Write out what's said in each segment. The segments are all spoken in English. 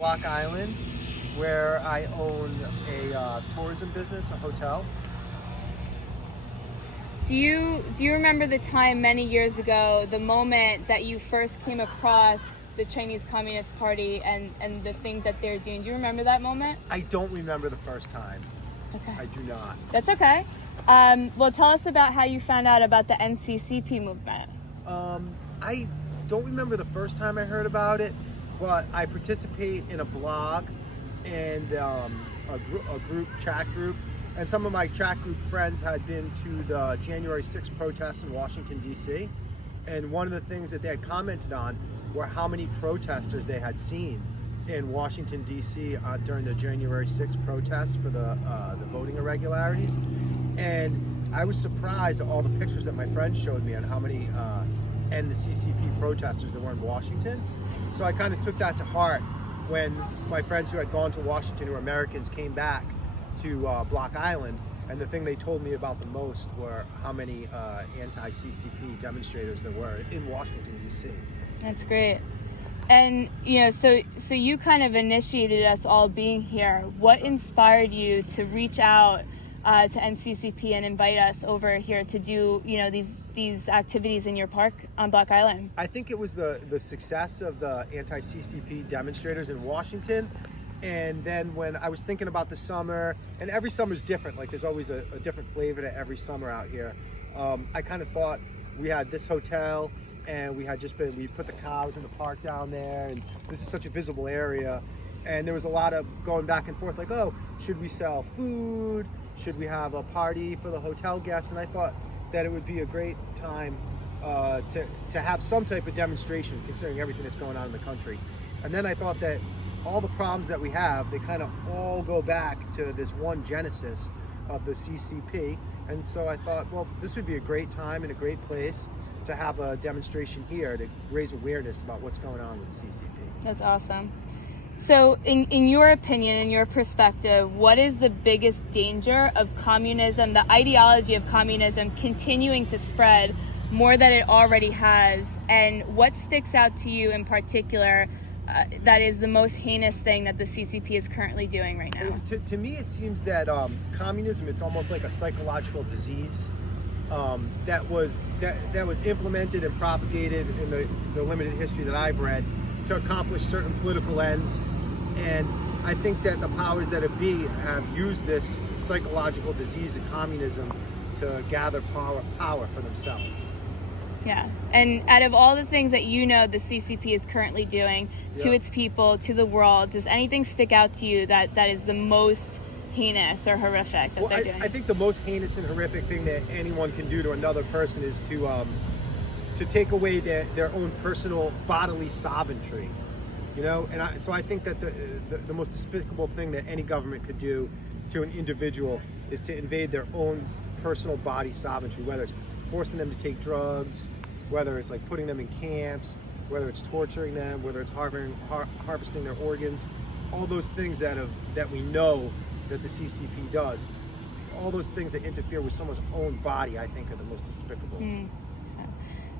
Block Island, where I own a tourism business, a hotel. Do you remember the time many years ago, the moment that you first came across the Chinese Communist Party and the things that they're doing? Do you remember that moment? I don't remember the first time. Okay. I do not. That's okay. Well, tell us about how you found out about the NCCP movement. I don't remember the first time I heard about it, but I participate in a blog and a chat group. And some of my chat group friends had been to the January 6th protests in Washington, D.C. And one of the things that they had commented on were how many protesters they had seen in Washington, D.C. During the January 6th protests for the voting irregularities. And I was surprised at all the pictures that my friends showed me on how many and the CCP protesters that were in Washington. So I kind of took that to heart when my friends who had gone to Washington, who were Americans, came back to Block Island, and the thing they told me about the most were how many anti-CCP demonstrators there were in Washington, D.C. That's great. And so you kind of initiated us all being here. What inspired you to reach out to NCCP and invite us over here to do these activities in your park on Block Island? I think it was the success of the anti-CCP demonstrators in Washington. And then when I was thinking about the summer, and every summer's different, like there's always a different flavor to every summer out here. I kind of thought we had this hotel, and we put the cows in the park down there, and this is such a visible area. And there was a lot of going back and forth, like, oh, should we sell food? Should we have a party for the hotel guests? And I thought that it would be a great time to have some type of demonstration, considering everything that's going on in the country. And then I thought that all the problems that we have, they kind of all go back to this one genesis of the CCP. And so I thought, well, this would be a great time and a great place to have a demonstration here to raise awareness about what's going on with the CCP. That's awesome. So in your opinion, in your perspective, what is the biggest danger of communism, the ideology of communism continuing to spread more than it already has? And what sticks out to you in particular that is the most heinous thing that the CCP is currently doing right now? To me, it seems that communism, it's almost like a psychological disease that was implemented and propagated in the limited history that I've read to accomplish certain political ends. And I think that the powers that be have used this psychological disease of communism to gather power for themselves. Yeah, and out of all the things that the CCP is currently doing to its people, to the world, does anything stick out to you that is the most heinous or horrific that they're doing? I think the most heinous and horrific thing that anyone can do to another person is to take away their own personal bodily sovereignty. So I think that the most despicable thing that any government could do to an individual is to invade their own personal body sovereignty, whether it's forcing them to take drugs, whether it's like putting them in camps, whether it's torturing them, whether it's harvesting their organs, all those things that we know that the CCP does, all those things that interfere with someone's own body, I think are the most despicable.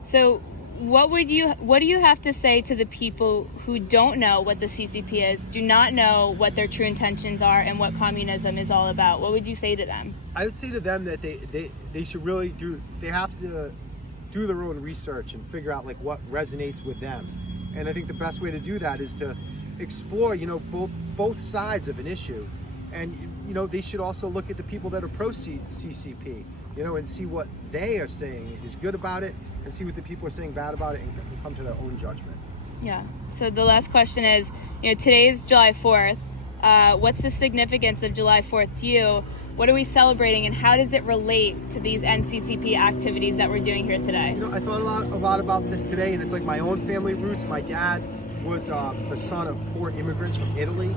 So what do you have to say to the people who don't know what the CCP is, do not know what their true intentions are and what communism is all about? What would you say to them? I would say to them that they should really they have to do their own research and figure out like what resonates with them. And I think the best way to do that is to explore, both sides of an issue. And, they should also look at the people that are pro-CCP, and see what they are saying is good about it and see what the people are saying bad about it and come to their own judgment. Yeah. So the last question is, today is July 4th. What's the significance of July 4th to you? What are we celebrating, and how does it relate to these NCCP activities that we're doing here today? I thought a lot about this today, and it's like my own family roots. My dad was the son of poor immigrants from Italy,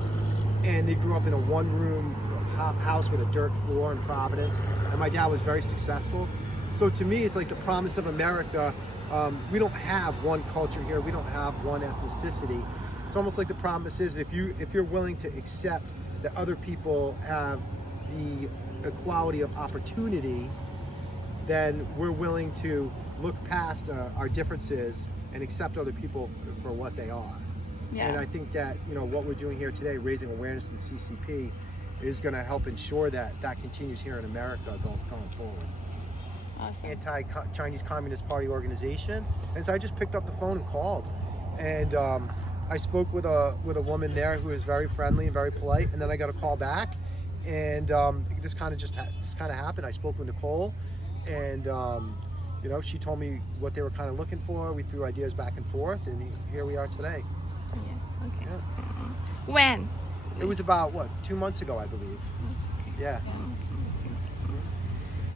and they grew up in a one-room house with a dirt floor in Providence, and my dad was very successful. So to me, it's like the promise of America. We don't have one culture here. We don't have one ethnicity. It's almost like the promise is if you're willing to accept that other people have the equality of opportunity, then we're willing to look past our differences and accept other people for what they are. Yeah. And I think that, you know, what we're doing here today, raising awareness of the CCP, is going to help ensure that that continues here in America going forward. Awesome. Anti-Chinese Communist Party organization. And so I just picked up the phone and called. And I spoke with a woman there who is very friendly and very polite. And then I got a call back. And this kind of happened. I spoke with Nicole. And, you know, she told me what they were kind of looking for. We threw ideas back and forth. And here we are today. Yeah. Okay. Yeah. When? It was about, 2 months ago, I believe. Yeah.